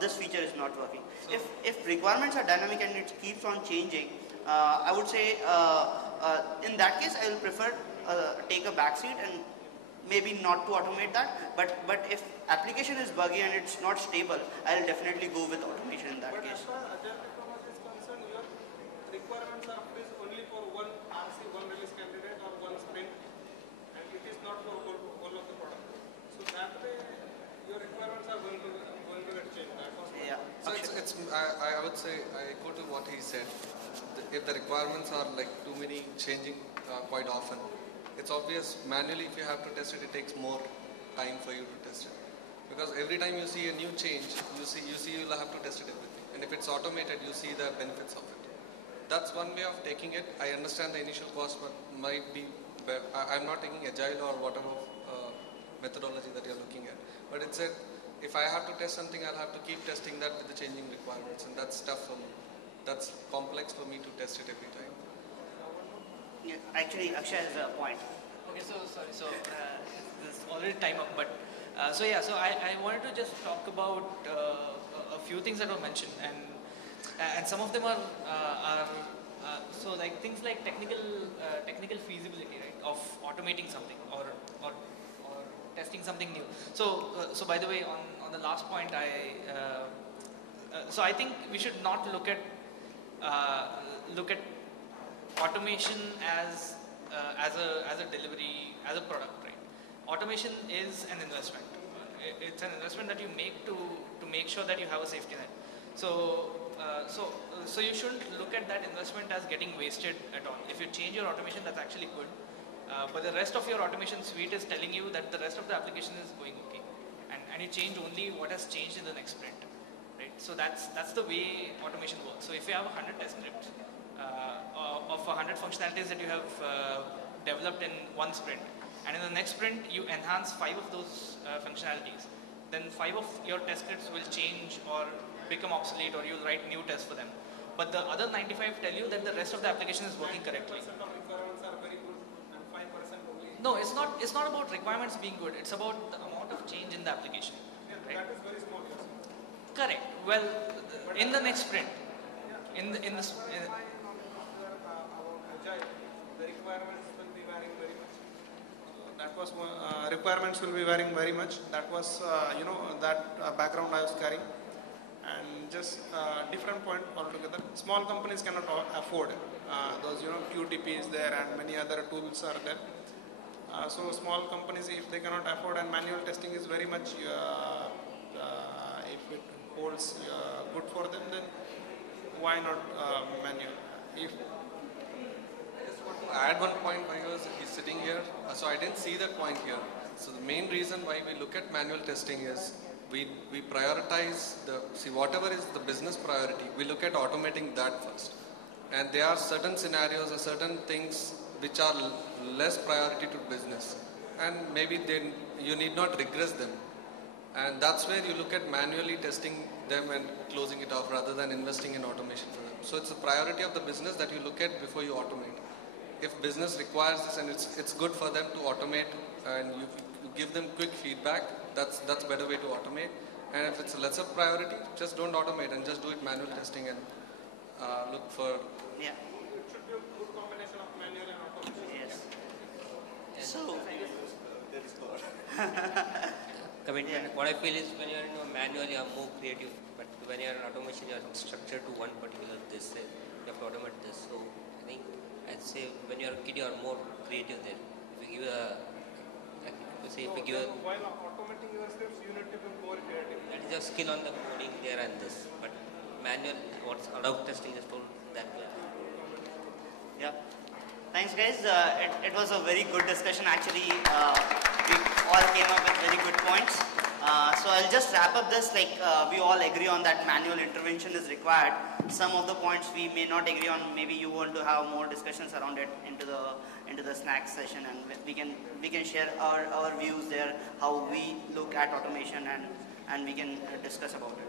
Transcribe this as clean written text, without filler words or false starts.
this feature is not working. So if requirements are dynamic and it keeps on changing, I would say in that case I will prefer take a backseat and maybe not to automate that. But if application is buggy and it's not stable, I'll definitely go with automation in that case. But as far as agile technology is concerned, your requirements are placed only for one RC, one release candidate or one sprint, and it is not for all of the product. So that way, your requirements are going to get changed. Yeah. So I would say I go to what he said. If the requirements are like too many changing quite often, it's obvious manually if you have to test it, it takes more time for you to test it. Because every time you see a new change, you'll have to test it everything. And if it's automated, you see the benefits of it. That's one way of taking it. I understand the initial cost might be, I'm not taking agile or whatever methodology that you're looking at. But it's a, if I have to test something, I'll have to keep testing that with the changing requirements, and that's tough for me. That's complex for me to test it every time. Yeah, actually, Akshay has a point. Okay, so sorry, so this is already time up, but so I wanted to just talk about a few things that were mentioned, and some of them are so like things like technical feasibility, right, of automating something or testing something new. So by the way, on the last point, so I think we should not look at automation as a delivery, as a product, right? Automation is an investment. It's an investment that you make to make sure that you have a safety net. So you shouldn't look at that investment as getting wasted at all. If you change your automation, that's actually good. But the rest of your automation suite is telling you that the rest of the application is going okay, and you change only what has changed in the next sprint, right? So that's the way automation works. So if you have 100 test scripts of 100 functionalities that you have developed in one sprint, and in the next sprint you enhance 5 of those functionalities, then 5 of your test scripts will change or become obsolete, or you'll write new tests for them. But the other 95 tell you that the rest of the application is working correctly. No, it's not about requirements being good. It's about the amount of change in the application. Yeah, right? That is very small. Yes. Correct. Well, in the next sprint, in the agile, the requirements will be varying very much. That was requirements will be varying very much. That was that background I was carrying, and just different point altogether. Small companies cannot afford those QTP is there and many other tools are there. So small companies, if they cannot afford, and manual testing is very much if it holds good for them, then why not manual? If to add one point, why he's sitting here. So I didn't see that point here. So the main reason why we look at manual testing is we prioritize whatever is the business priority, we look at automating that first. And there are certain scenarios or certain things which are less priority to business, and maybe you need not regress them. And that's where you look at manually testing them and closing it off rather than investing in automation for them. So it's a priority of the business that you look at before you automate. If business requires this and it's good for them to automate, and you give them quick feedback, that's better way to automate. And if it's a lesser priority, just don't automate and just do it manual testing and look for. Yeah. it should be a good combination of manual and automation. Yes. So. Commitment. What I feel is when you're in a manual, you are more creative, but when you're in automation, you are structured to one particular this. You have to automate this. So I think I'd say when you're a kid, you are more creative there. If you give while automating your steps, you need to be more creative. That is a skill on the coding there and this, but manual, what's adult testing just told that way. Yeah. Thanks, guys. It was a very good discussion. Actually, we all came up with very good points. So I'll just wrap up this. We all agree on that manual intervention is required. Some of the points we may not agree on. Maybe you want to have more discussions around it into the snacks session, and we can share our views there, how we look at automation, and we can discuss about it.